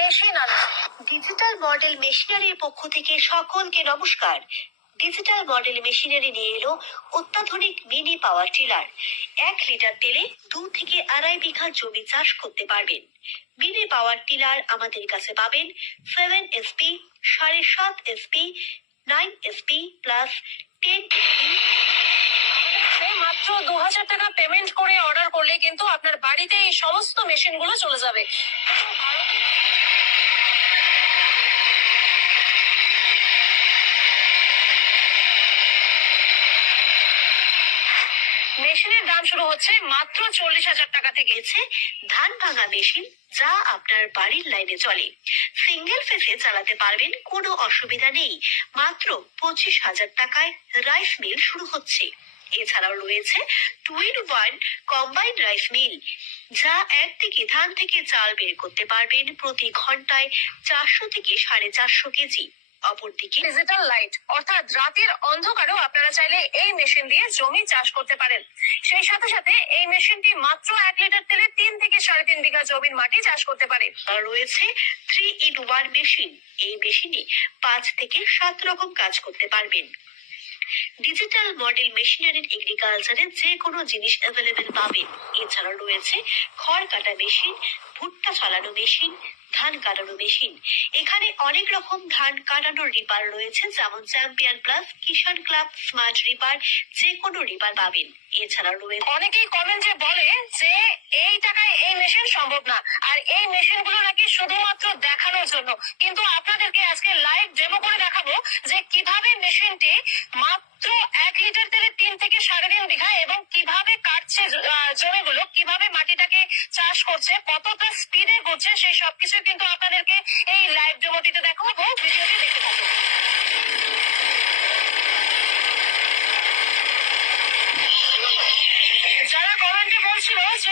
Machine আনা। Digital model মেশিনারির পক্ষ থেকে সকলকে নমস্কার। ডিজিটাল মডেল মেশিনারি নিয়ে এলো অত্যাধুনিক মিনি পাওয়ার টিলার। 1 লিটার তেলে 2 থেকে 2.5 বিঘা জমি চাষ করতে পারবেন। মিনি পাওয়ার টিলার আমাদের কাছে পাবেন 7 SP, 7.5 SP, 9 SP plus 10 SP। মাত্র 2000 টাকা পেমেন্ট করে অর্ডার করলে কিন্তু আপনার বাড়িতে এই সমস্ত মেশিন গুলো চলে যাবে। মেশিনের দাম শুরু হচ্ছে মাত্র 40,000 টাকা থেকে। ধান ভাঙা মেশিন, যা আপনার বাড়ির লাইনে চলে। সিঙ্গেল ফেসে চালাতে পারবেন, কোনো অসুবিধা নেই। মাত্র 25,000 টাকায় রাইস মিল শুরু হচ্ছে। এছাড়াও রয়েছে 2-in-1 কম্বাইন্ড রাইস মিল, যা একদিকে ধান থেকে চাল বের করতে পারবেন প্রতি ঘন্টায় 400 থেকে 450 কেজি। অপরদিকে ডিজিটাল লাইট, অর্থাৎ রাতের অন্ধকারেও আপনারা চাইলে এই মেশিন দিয়ে জমি চাষ করতে পারেন। সেই সাথে সাথে এই মেশিনটি মাত্র 1 লিটার তেলে 3 থেকে 3.5 বিঘা জমির মাটি চাষ করতে পারে। আর রয়েছে 3-in-1 মেশিন। এই মেশিনে 5 থেকে 7 রকম কাজ করতে পারবেন। ডিজিটাল মডেল মেশিনারির এগ্রিকালচারে যে কোনো জিনিস অ্যাভেলেবেল পাবেন। এছাড়া রয়েছে খড় কাটা মেশিন, ভুট্টা চালানো মেশিন, ধান কাটানো মেশিন। এখানে অনেক রকম ধান কাটানোর রিপার রয়েছে, যেমন চ্যাম্পিয়ন প্লাস, কিষান ক্লাব, স্মার্ট রিপার, যে কোনো রিপার পাবেন। এছাড়া রয়েছে অনেকেই কমেন্টে বলে যে এই টাকায় এই মেশিন সম্ভব না, আর এই মেশিন গুলো নাকি শুধুমাত্র দেখানোর জন্য। কিন্তু আপনাদেরকে আজকে লাইভ ডেমো করে দেখাবো যে কিভাবে মেশিনটি মাত্র 1 লিটার তেলে 3 থেকে 3.5 বিঘা এবং কিভাবে কাটছে জমিগুলো, কিভাবে মাটিটাকে চাষ করছে, কতটা স্পিডে করছে, সেই সবকিছু কিন্তু আপনাদেরকে এই লাইভ ডেমোটিতে দেখাবো। ভিডিওটি দেখতে থাকুন। যারা কমেন্টে বলছিল যে